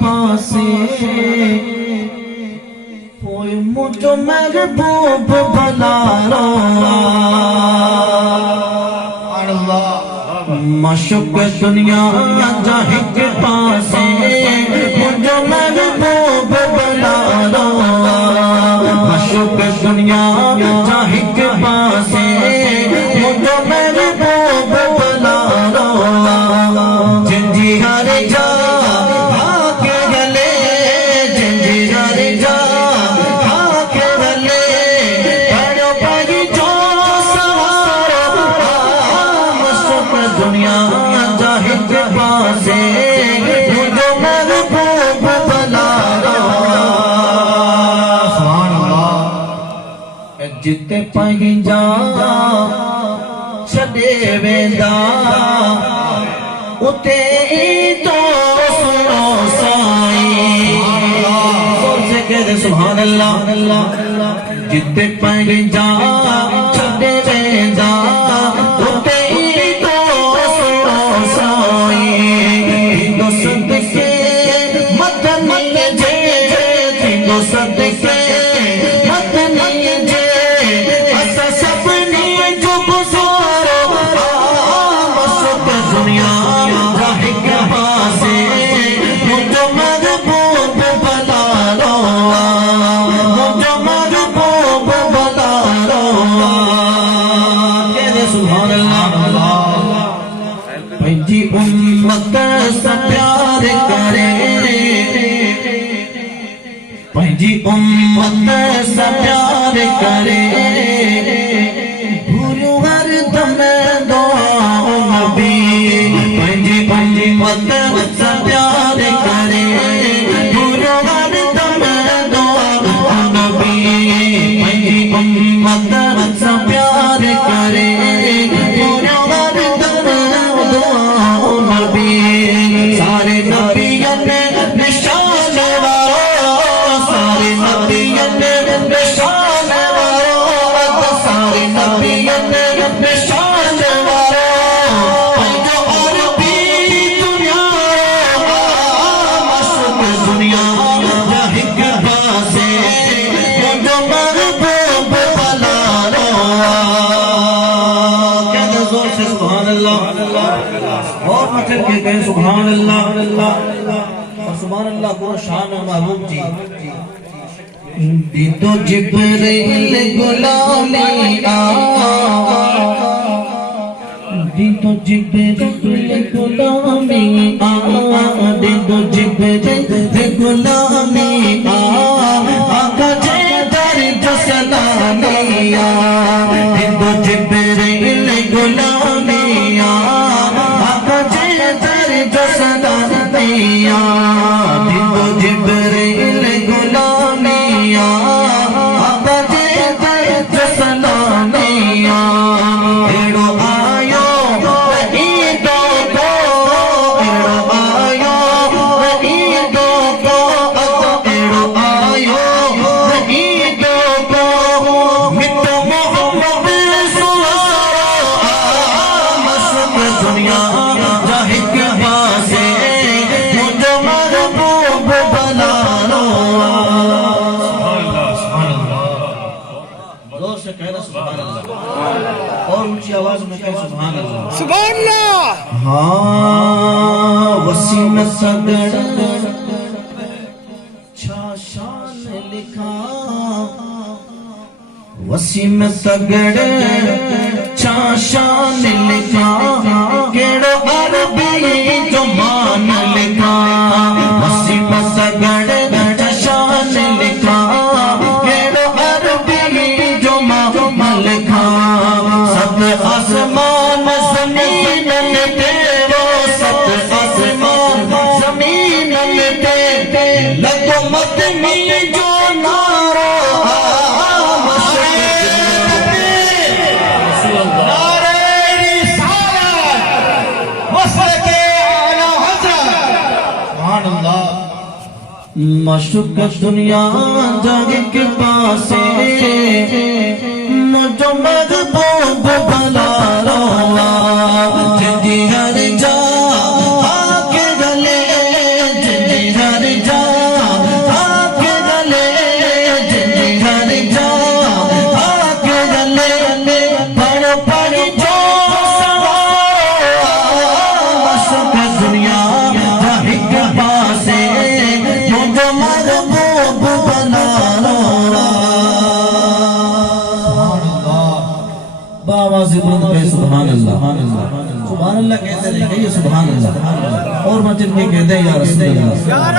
پاسے کوئی مجھو محبوب بھلا مشق دنیا جاہی کے پاسے مجھو محبوب بھلا مشق دنیا جاہی کے پاسے مجھو محبوب بھلا جنجی ہر جا جتے پہی جا چھڑے ویندہ اتے تو سنو سائی زور سے کہہ دے سبحان اللہ جتے پہی جا چھڑے ویندہ اتے تو سنو سائی تینو صدقے مدنی جے تینو صدقے مدنی جے امت سے پیار کرے پہنجی امت سے پیار کرے بھولو ہر دم دعا نبی پہنجی امت سے پیار کرے بھولو ہر دم دعا نبی پہنجی امت سے پیار کرے بھولو ہر دم دعا نبی سارے نبیوں نے نشان وارو سارے نبیوں نے نشان وارو سارے نبیوں نے نشان وارو جو عربی دنیا مشرق دنیا جہی کے پاسے جو محبوب بھلا کہہ دے زور سے سبحان اللہ اور مچل کے کہیں سبحان اللہ اور سبحان اللہ کو شان محبوب جی دیدو جبریل غلامی دیدو جبریل غلامی دیدو جبریل غلامی آقا جے در جو سلامی دیدو جبریل غلامی جو سلامیا دیدو جبریل غلامیا آقا جے جو سلامیا ایڑو آیو عیدوں کو ایڑو آیو عیدوں کو ایڑو آیو عیدوں کو مٹو محمد سوارا مشرق دنیا جاہی کے پاسے مجھے محبوب بھلا زور سے کہنا سبحان اللہ اور اونچی آواز میں کہنا سبحان اللہ سبحان اللہ ہاں وسیم صدر چھا شان لکھا وسیم صدر چھا شان لکھا کیڑو عربی جو مان لکھا وسیم صدر چھا شان لکھا کیڑو عربی جو مان لکھا سب آسمان زمین میں تیرو سب آسمان زمین میں تیرو لگو مدنی جو نارو مشرق دنیا جاہی کے پاسے مجھو محبوب بھلا جنجی ہر جا آکے گلے جنجی ہر باواز بلند کہے سبحان اللہ سبحان اللہ کہتے ہیں کہیے سبحان اللہ اور مچن کے کہتے ہیں یا رسول اللہ